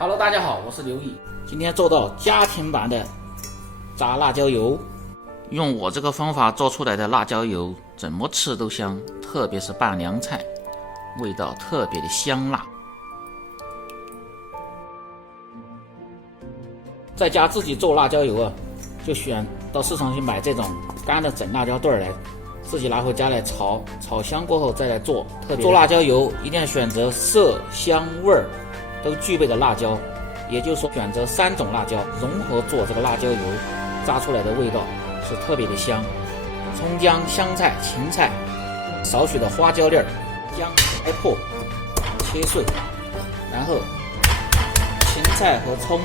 Hello， 大家好，我是刘毅。今天做到家庭版的炸辣椒油。用我这个方法做出来的辣椒油，怎么吃都香，特别是拌凉菜，味道特别的香辣。在家自己做辣椒油啊，就选到市场去买这种干的整辣椒段来，自己拿回家来炒，炒香过后再来做。特别做辣椒油一定要选择色香味儿都具备的辣椒，也就是说选择3种辣椒融合做这个辣椒油，炸出来的味道是特别的香。葱姜、香菜、芹菜，少许的花椒粒儿，姜拍破切碎，然后芹菜和葱、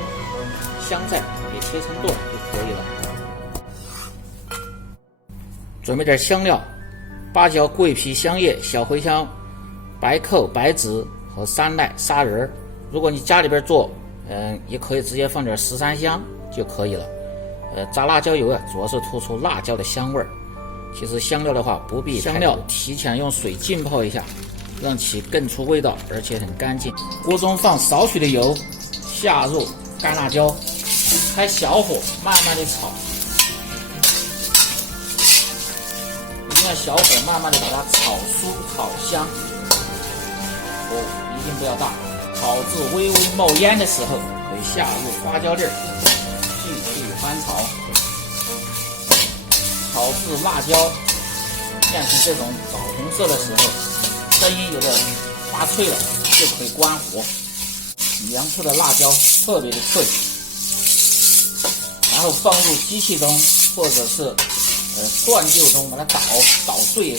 香菜也切成段就可以了。准备点香料：八角、桂皮、香叶、小茴香、白蔻、白芷和山奈、砂仁。如果你家里边做，也可以直接放点十三香就可以了。炸辣椒油啊，主要是突出辣椒的香味儿。其实香料的话不必太多，香料提前用水浸泡一下，让其更出味道，而且很干净。锅中放少许的油，下入干辣椒，开小火慢慢的炒，一定要小火慢慢的把它炒酥炒香。一定不要大。炒至微微冒烟的时候，会下入花椒粒儿，继续翻炒，炒至辣椒变成这种枣红色的时候，声音有点发脆了，就可以关火。凉出的辣椒特别的脆，然后放入机器中或者是锻臼中，把它捣碎、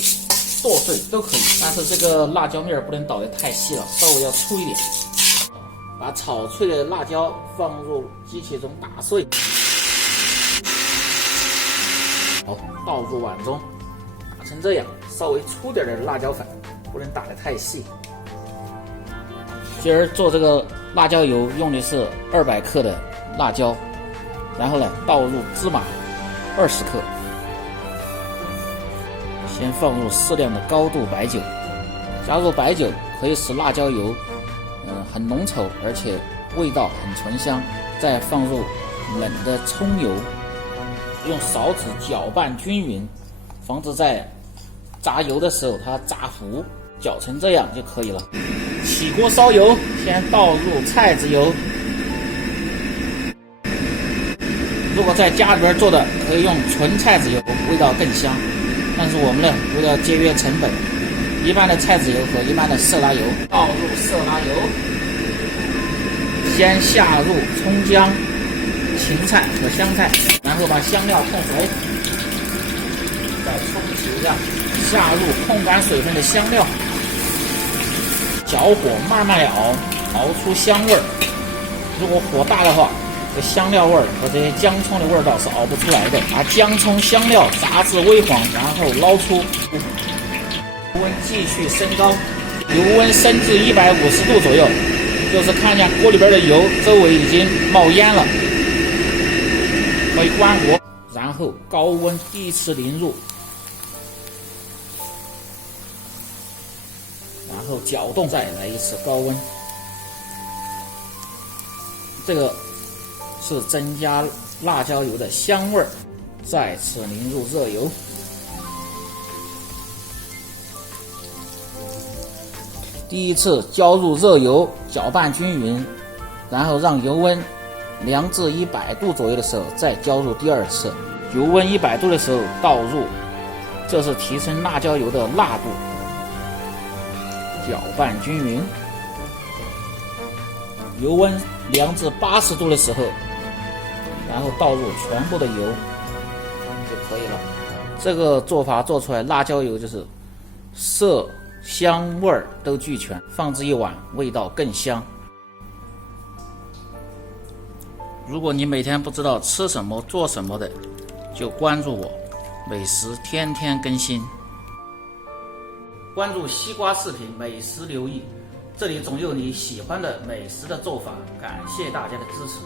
剁碎都可以，但是这个辣椒面不能捣得太细了，稍微要粗一点。把炒脆的辣椒放入机器中打碎，好，倒入碗中，打成这样，稍微粗点的辣椒粉，不能打得太细。今儿做这个辣椒油用的是200克的辣椒，然后呢倒入芝麻20克，先放入适量的高度白酒，加入白酒可以使辣椒油很浓稠，而且味道很醇香。再放入冷的葱油，用勺子搅拌均匀，防止在炸油的时候它炸糊，搅成这样就可以了。起锅烧油，先倒入菜籽油。如果在家里边做的，可以用纯菜籽油，味道更香。但是我们呢，为了节约成本，一般的菜籽油和一般的色拉油，倒入色拉油，先下入葱姜、芹菜和香菜，然后把香料控水，再冲洗一下，下入控干水分的香料，小火慢慢的熬出香味儿。如果火大的话，这香料味儿和这些姜葱的味道是熬不出来的。把姜葱香料炸至微黄，然后捞出。油温继续升高，油温升至150度左右，就是看见锅里边的油周围已经冒烟了，可以关火，然后高温依次淋入，然后搅动，再来一次高温。这个是增加辣椒油的香味儿。再次淋入热油，第一次浇入热油，搅拌均匀，然后让油温凉至100度左右的时候再浇入第二次。油温100度的时候倒入，这是提升辣椒油的辣度。搅拌均匀，油温凉至80度的时候，然后倒入全部的油就可以了。这个做法做出来，辣椒油就是色香味儿都俱全，放置一晚，味道更香。如果你每天不知道吃什么做什么的，就关注我，美食天天更新。关注西瓜视频美食留意，这里总有你喜欢的美食的做法。感谢大家的支持。